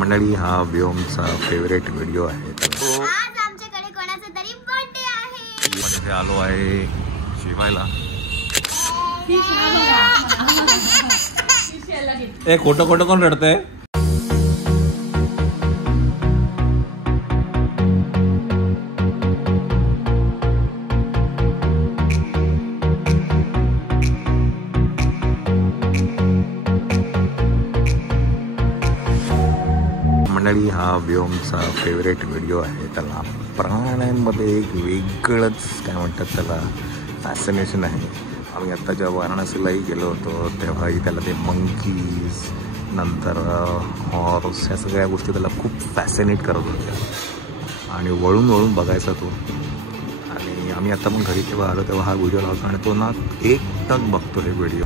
मंडळी हा व्योमचा favourite video आहे. आज आमच्याकडे कोणाचा तरी बर्थडे आहे. मध्ये आलो आहे शिवायला. ए खोटं खोटं कोण रडतंय? मंडळी हा व्योमचा फेवरेट व्हिडिओ आहे. त्याला प्राण्यांमध्ये एक वेगळंच काय म्हणतात त्याला फॅसिनेशन आहे. आम्ही आत्ता जेव्हा वाराणसीलाही गेलो होतो तेव्हाही त्याला ते मंकीज नंतर हॉर्स ह्या सगळ्या गोष्टी त्याला खूप फॅसिनेट करत होत्या आणि वळून वळून बघायचा तो. आणि आम्ही आत्ता पण घरी जेव्हा आलो तेव्हा हा व्हिडिओ लावतो आणि तो ना एकटक बघतो हे video.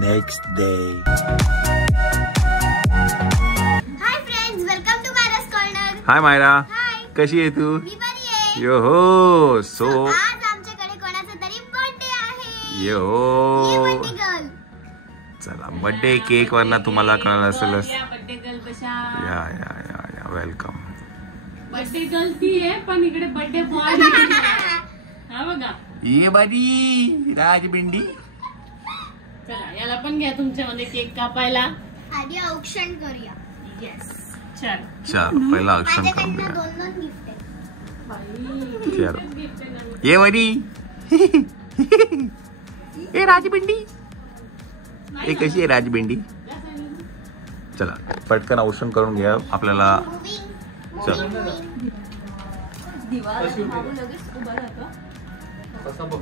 Next day. Hi friends, welcome to Myra's Corner. Hi Myra. Hi. कशी आहे तू? मी बरी आहे. यो हो सो आज आमच्याकडे कोणाचा तरी बर्थडे आहे. यो हो. ये बर्थडे गर्ल. चला बर्थडे केक वरना तुम्हाला कळलं असेलच. बर्थडे गर्ल कशा या या या या वेलकम. बर्थडे गर्ल ती आहे पण इकडे बर्थडे बॉय हा बघा. ये बारी राजबिंडी. चला याला पण घ्या तुमच्यामध्ये केक कापायला. आधी औक्षण करूया. येस चल चल पहिला ऑप्शन करून माझ्याकडनं घ्या. दोन गिफ्ट आहेत. चल ये बारी. ए राजबिंडी. ए कशी आहे राजबिंडी? चला पटकन औषण करून घ्या आपल्याला. चल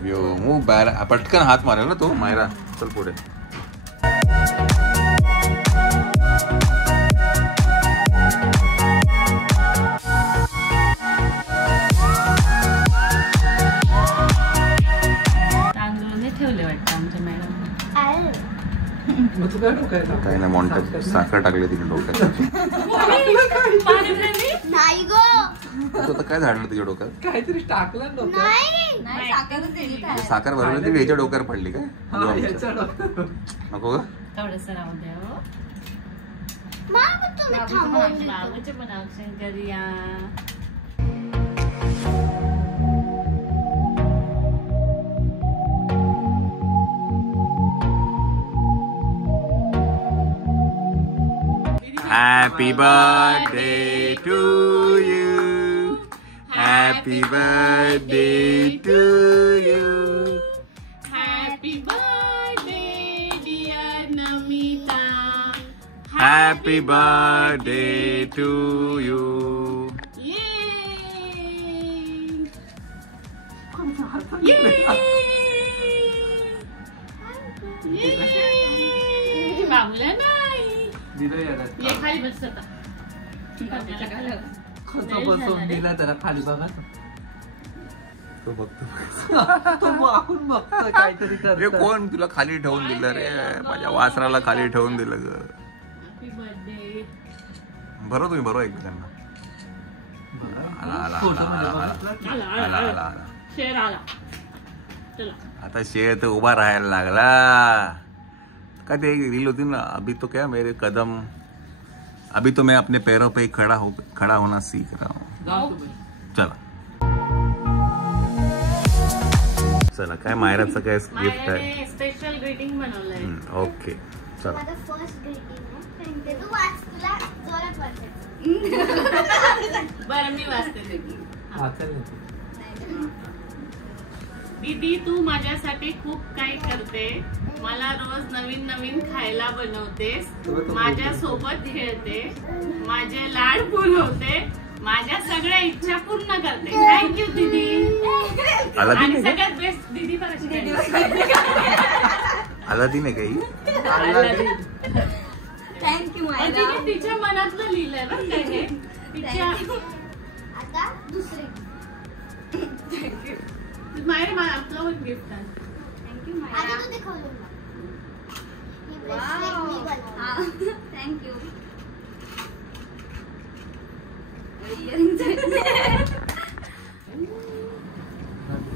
व्योम पटकन हात मारेल ना तो. मायरा चल पुढे. तांदूळ ठेवले वाटतं आमच्या मॅडम. काही नाही मोंटा साखर टाकली तिने डोक्यात. नाही गो. तू आता काय झाडलं तुझ्या डोक्यात? काहीतरी टाकलं डोक्यात. नाही. साखर भरवली ती याच्या डोक्यावर पडली काय? नको का? थोडंसं राहू द्या हो. मला तुम्ही थांबवलं. बाबूचे पण औक्षण करूया. Happy birthday to you. Happy birthday to you. Happy birthday dear Namita. Happy birthday to you. बाबूला नाही. ये खाली बस आता. कसं बसवून दिला त्याला खाली बघा. तो बघतो. तो वाकून बघतोय काहीतरी हे करतोय. कोण तुला खाली ठेवून दिलं रे? माझ्या वासराला खाली ठेवून दिलं ग. Happy birthday. बरो तुम्ही बरो ऐकू त्यांना. आला आला फोटो आला मध्ये आला बघितलं? आला आला आला. शेर आला. चला आता शेर तर उभा राहायला लागला. काय ते रील होती ना, अभी तो क्या मेरे कदम, अभी तो मैं अपने पैरों पे खड़ा होना सीख रहा हूँ. जाऊ तुम्ही. चला चला काय मायराचं काय गिफ्ट आहे? मायराने स्पेशल ग्रीटिंग बनवलंय. ओके चला. माझं फर्स्ट ग्रीटिंग आहे. ते तू वाच. तुला जोरात वाचायचं. बरं मी वाचते ते. वाचायला येते. दीदी तू माझ्यासाठी खूप काही करते. मला रोज नवीन नवीन खायला बनवतेस. माझ्या सोबत खेळते. माझे लाड पुरवते. माझ्या सगळ्या इच्छा पूर्ण करते. थँक्यू दीदी. आणि सगळ्यात बेस्ट दीदी आलादी नाही काही. थँक्यू तिने तिच्या मनातलं लिहिलंय बरं का हे. तिच्या आता दुसरे. मायर मला आपलं पण गिफ्ट आहे. थँक्यू आधी तू दाखवलं मला. ही ब्रेसलेट मी बनवली. थँक्यू.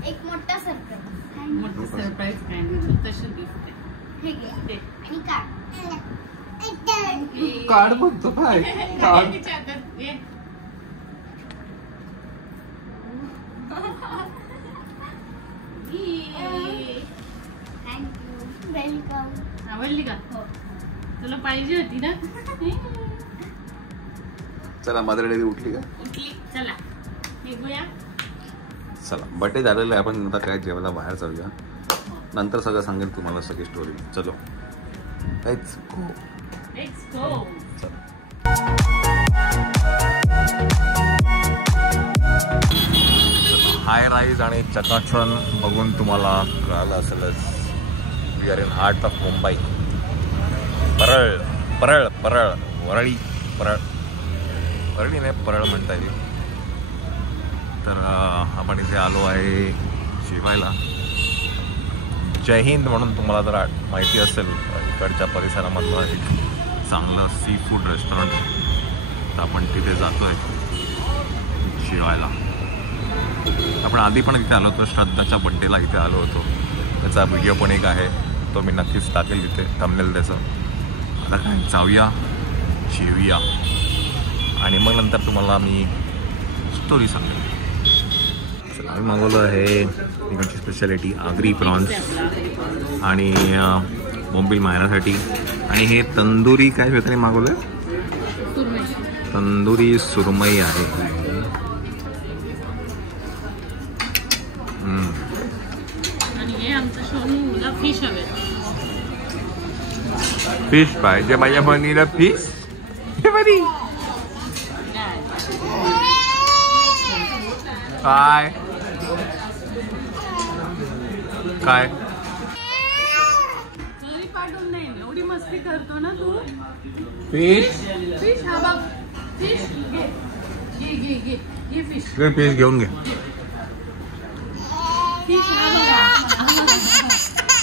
एक मोठा सरप्राईज. मोठं सरप्राईज काय नाही, तसं गिफ्ट आहे. हे घे. आणि का कार्ड म्हणतो काय कार्ड. तिच्या हातात घे. थँक्यू. वेलकम. आवडली का? तुला पाहिजे होती ना? चला मदर डेअरी उठली का? उठली. चला निघूया. चला बर्थडे झालेला आहे, आपण आता काय जेवायला बाहेर जाऊया, नंतर सगळं सांगेल तुम्हाला सगळी स्टोरी. चलो let's go. Let's go. High rise आणि चकाचन बघून तुम्हाला कळालं असेलच, we are in heart of Mumbai. Parel Parel Parel Worli Parel Worli नाही परळ म्हणता येईल. तर आपण इथे आलो आहे जेवायला. जय हिंद म्हणून तुम्हाला जर माहिती असेल, इकडच्या परिसरामधलं एक चांगलं सी फूड रेस्टॉरंट आहे, तर आपण तिथे जातो आहे जेवायला. आपण आधी पण इथे आलो होतो, श्रद्धाच्या बड्डेला इथे आलो होतो, त्याचा व्हिडिओ पण एक आहे, तो मी नक्कीच टाकेल इथे थंबनेल त्याचं. आता काय जाऊया जेवूया आणि मग नंतर तुम्हाला मी स्टोरी सांगेन. आम्ही मागवलं आहे इकडची स्पेशालिटी आगरी प्रॉन्स आणि बोंबील मायरासाठी, आणि हे तंदुरी काय वेगळे मागवलं, तंदुरी सुरमई आहे. आणि हे आमचं शोरूमला फिश हवे. फिश पाहिजे माझ्या बहिणीला, फिश काय काय घरी पाठवून नाही, एवढी मस्ती करतो ना तू. फिश फिश हा बघ, फिश घे घे घे घे घे फिश. फिश घेऊन घे. फिश हा बघा,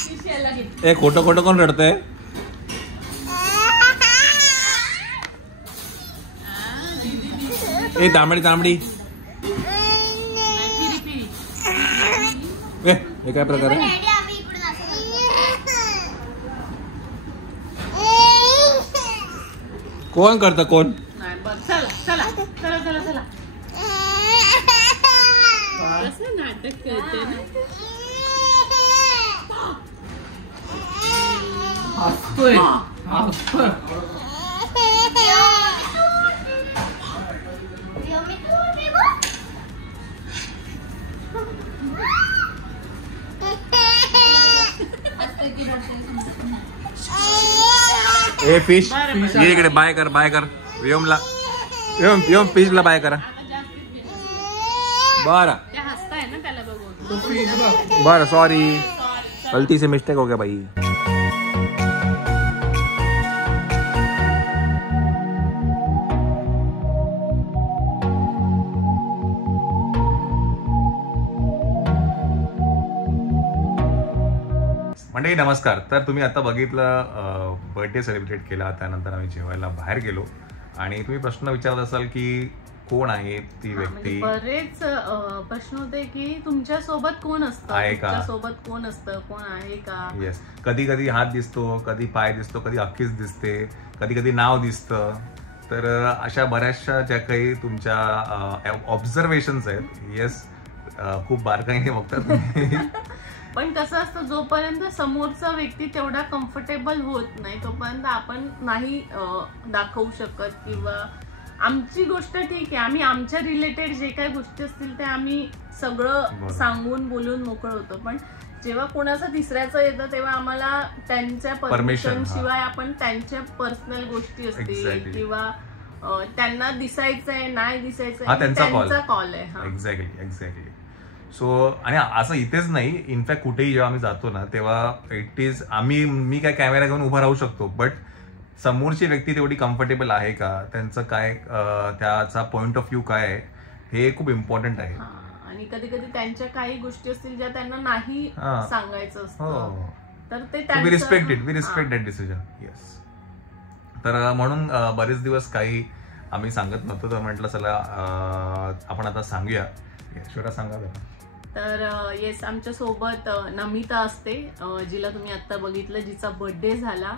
फिश यायला घे. ए खोटं खोटं कोण रडतंय? ए तांबडी तांबडी, पिरी पिरी. ए हे काय प्रकार आहे? डॅडी आम्ही इकडून कोण करतं कोण? नाही बघ, चला चला चला चला चला. कसं नाटक करते ना. हसतोय हसतोय. ए फिश ये इकडे, बाय कर बाय कर व्योमला, व्योम फिशला बाय करा. बरं त्या हसताय ना त्याला बघून. तो फ्रीज बघ. बरं सॉरी, गलती से मिस्टेक हो गया भाई. मंडळी नमस्कार. तर तुम्ही आता बघितलं बर्थडे सेलिब्रेट केला, त्यानंतर आम्ही जेवायला बाहेर गेलो, आणि तुम्ही प्रश्न विचारत असाल की कोण आहे ती व्यक्ती. बरेच प्रश्न होते की तुमच्या सोबत कोण असतं, आहे का? तुमच्या सोबत कोण असतं, कोण आहे का. येस, कधी कधी हात दिसतो, कधी पाय दिसतो, कधी अख्खीच दिसते, कधी कधी नाव दिसतं. तर अशा बऱ्याचशा ज्या काही तुमच्या ऑब्झर्वेशन्स आहेत, येस खूप बारकाईने बघतात तुम्ही. पण कसं असतं, जोपर्यंत समोरचा व्यक्ती तेवढा कम्फर्टेबल होत नाही तोपर्यंत आपण नाही दाखवू शकत. किंवा आमची गोष्ट ठीक आहे, आम्ही आमच्या रिलेटेड जे काही गोष्टी असतील ते आम्ही सगळं सांगून बोलून मोकळ होतो. पण जेव्हा कोणाचं तिसऱ्याचं येतं तेव्हा आम्हाला त्यांच्या परमिशन शिवाय आपण त्यांच्या पर्सनल गोष्टी असतील किंवा त्यांना दिसायचंय नाही दिसायचंय त्यांचा कॉल आहे. एक्झॅक्टली. सो आणि असं इथेच नाही, इनफॅक्ट कुठेही जेव्हा आम्ही जातो ना तेव्हा इट इज मी काय कॅमेरा घेऊन उभा राहू शकतो, बट समोरची व्यक्ती तेवढी कम्फर्टेबल आहे का, त्यांचं काय त्याचा पॉइंट ऑफ व्ह्यू काय आहे, हे खूप इम्पॉर्टंट आहे. आणि कधी कधी त्यांच्या काही गोष्टी असतील ज्या त्यांना नाही सांगायचं असतं, तर ते we respect that decision. Yes. तर म्हणून बरेच दिवस काही आम्ही सांगत नव्हतो, तर म्हटलं चला आपण आता सांगूया. श्वेता सांगा जरा. तर येस, आमच्या सोबत नमिता असते, जिला तुम्ही आता बघितलं, जिचा बर्थडे झाला.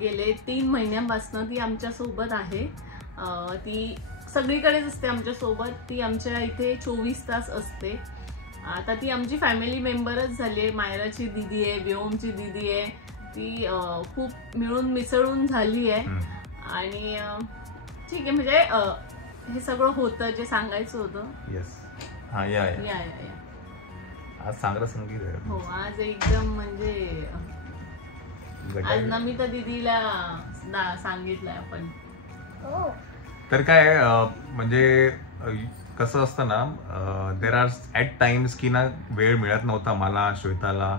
गेले 3 महिन्यांपासून ती आमच्या सोबत आहे. ती सगळीकडेच असते आमच्या सोबत. ती आमच्या इथे 24 तास असते. आता ती आमची फॅमिली मेंबरच झाली आहे. मायराची दीदी आहे, व्योमची दीदी आहे. ती खूप मिळून मिसळून झाली आहे. आणि ठीक आहे, म्हणजे हे सगळं होतं जे सांगायचं होतं. येस. हा या आज सांगरा संगीत आहे. हो, आज एकदम म्हणजे आज नमिता दीदीला सांगितलंय आपण. तर काय म्हणजे कसं असतं ना, देर आर ॲट टाइम्स की ना वेळ मिळत नव्हता मला, श्वेताला.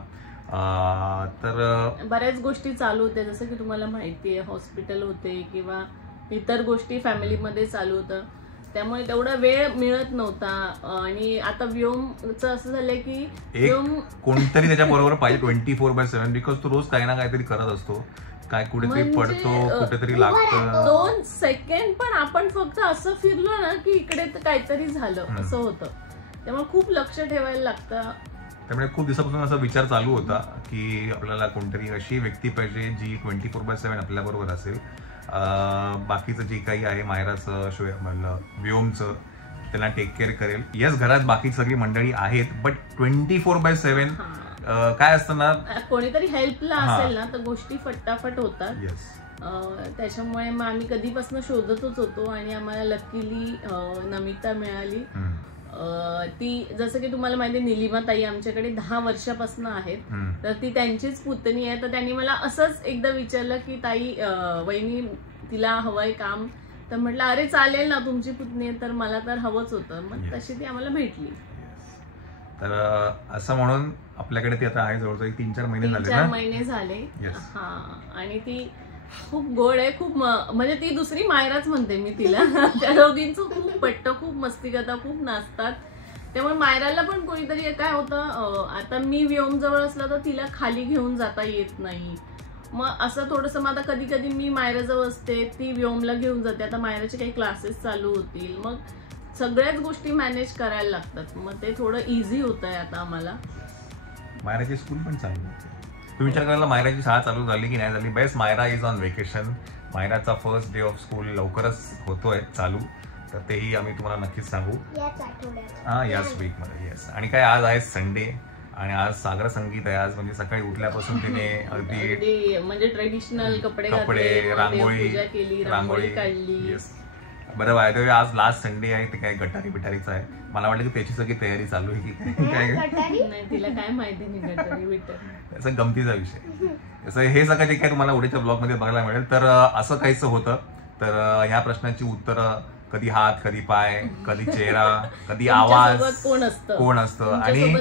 तर बऱ्याच गोष्टी चालू होत्या, जसं की तुम्हाला माहिती आहे, हॉस्पिटल होते किंवा इतर गोष्टी फॅमिलीमध्ये चालू होतं, त्यामुळे तेवढा वेळ मिळत नव्हता. आणि आता व्योमचं असं झालंय की व्योम कोणतरी त्याच्या बरोबर पाहिजे 24/7, बिकॉज तो रोज काही ना काहीतरी करत असतो. काय कुठेतरी पडतो, कुठेतरी लागतं. 2 सेकंड पण आपण फक्त असं फिरलो ना की इकडे तर काहीतरी झालं असं होतं. त्यामुळे खूप लक्ष ठेवायला लागतं. त्यामुळे खूप दिवसापासून असा विचार चालू होता की आपल्याला कोणतरी अशी व्यक्ती पाहिजे जी 24/7 आपल्या बरोबर असेल. बाकीचं जे काही आहे, मायराचं, व्योमचं, त्यांना टेक केअर करेल. येस, घरात बाकी सगळी मंडळी आहेत, बट 24/7 काय असतं ना, कोणीतरी हेल्पला असेल ना तर गोष्टी फटाफट होतात. येस. त्याच्यामुळे मग आम्ही कधीपासून शोधतच होतो आणि आम्हाला लकीली नमिता मिळाली. ती जसं की तुम्हाला माहिती, निलिमा ताई आमच्याकडे 10 वर्षापासून आहेत. तर ती त्यांचीच पुतणी आहे. तर त्यांनी मला असंच एकदा विचारलं की ताई, वहिनी तिला हवंय काम. तर म्हटलं अरे चालेल ना, तुमची पुतणी आहे तर मला तर हवंच होतं. मग तशी ती आम्हाला भेटली. तर असं म्हणून आपल्याकडे ती आता आहे, जवळजवळ 3-4 महिने झाले. 3-4 महिने झाले. हा, आणि ती खूप गोड आहे, खूप म्हणजे ती दुसरी मायराच म्हणते मी तिला. त्या दोघींचं खूप पटतं, खूप मस्ती करतात, खूप नाचतात. त्यामुळे मायराला पण कोणीतरी काय होतं, आता मी व्योम जवळ असलं तर तिला खाली घेऊन जाता येत नाही. मग असं थोडंसं, मग आता कधी कधी मी मायराजवळ असते, ती व्योमला घेऊन जाते. आता मायराचे काही क्लासेस चालू होतील, मग सगळ्याच गोष्टी मॅनेज करायला लागतात. मग ते थोडं इझी होत आहे आता आम्हाला. मायराची स्कूल पण चालू होते. तुम्ही विचार करायला मायराची शाळा चालू झाली की नाही झाली. Best, Myra is on vacation. मायराचा फर्स्ट डे ऑफ स्कूल लवकरच होतोय चालू, तर तेही आम्ही तुम्हाला नक्कीच सांगू याच वीकमध्ये. येस. आणि काय, आज आहे संडे आणि आज सागर संगीत आहे. आज म्हणजे सकाळी उठल्यापासून तिने अगदी म्हणजे ट्रेडिशनल कपडे, रांगोळी काढली. येस. बरं, बाय आज लास्ट संडे आहे, ते काय गटारी बिटारीचं आहे. मला वाटलं की त्याची सगळी तयारी चालू आहे की काय. नाही, तिला काय माहिती नाही गटारी बिटारी. असं गमतीचा विषय. असं हे सगळं जे काय तुम्हाला उद्याच्या ब्लॉग मध्ये बघायला मिळेल. तर असं काहीच होतं. तर ह्या प्रश्नाची उत्तरं, कधी हात, कधी पाय, कधी चेहरा, कधी आवाज, कोण असतं, आणि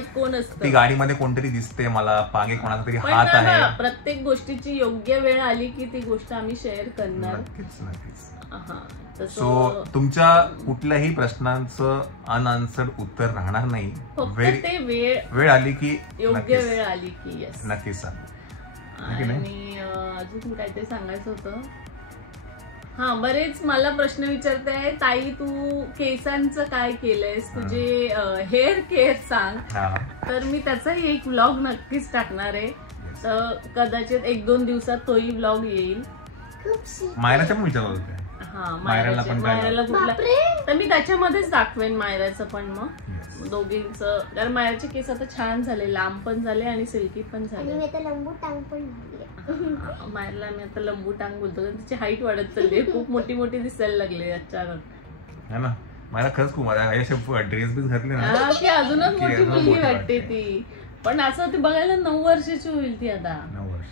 ती गाडीमध्ये कोणतरी दिसते मला, मागे कोणाचा तरी हात आहे. प्रत्येक गोष्टीची योग्य वेळ आली की ती गोष्ट आम्ही शेअर करणार. नक्कीच. सो तुमच्या कुठल्याही प्रश्नांचं अनआन्सर्ड उत्तर राहणार नाही. वेळ आली की, योग्य वेळ आली की नक्कीच सांग. आणि अजून काहीतरी सांगायचं होतं. हा, बरेच मला प्रश्न विचारताय, ताई तू केसांचं काय केलंयस, तुझे हेअर केअर सांग. तर मी त्याचाही एक व्लॉग नक्कीच टाकणार आहे. तर कदाचित 1-2 दिवसात तोही व्लॉग येईल. मायराच्या पण विचारलं होतं. मायराला कुठला, तर मी त्याच्यामध्येच दाखवेन मायराचं पण. मग दोघींचं, कारण मायराचे केस आता छान झाले, लांब पण झाले आणि सिल्की पण झाले. मायराला मी आता लंबू टांग बोलतो, तिची हाईट वाढत चालली, खूप मोठी मोठी दिसायला लागली अचानक. है ना, मला खरंच खूप ड्रेस बीस घातले ना की अजूनच मोठी मुलगी वाटते ती. पण असं ती बघायला 9 वर्षाची होईल ती आता. 9 वर्ष.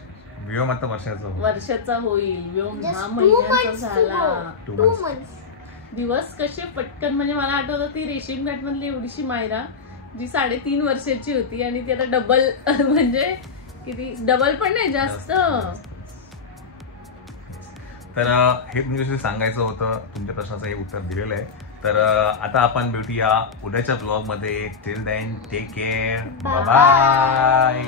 व्योम आता वर्षाचा होईल. व्योम 10 महिन्याचा झाला. 2 months. दिवस कसे पटकन. म्हणजे मला आठवतं ती रेशीम घाट मधली एवढीशी मायरा जी 3.5 वर्षाची होती आणि ती आता डबल, म्हणजे किती, डबल पण नाही जास्त. तर हे तुमच्याशी सांगायचं होतं, तुमच्या प्रश्नाचं हे उत्तर दिलेलं आहे. तर आता आपण भेटूया उद्याच्या ब्लॉग मध्ये. Till then, take care, bye.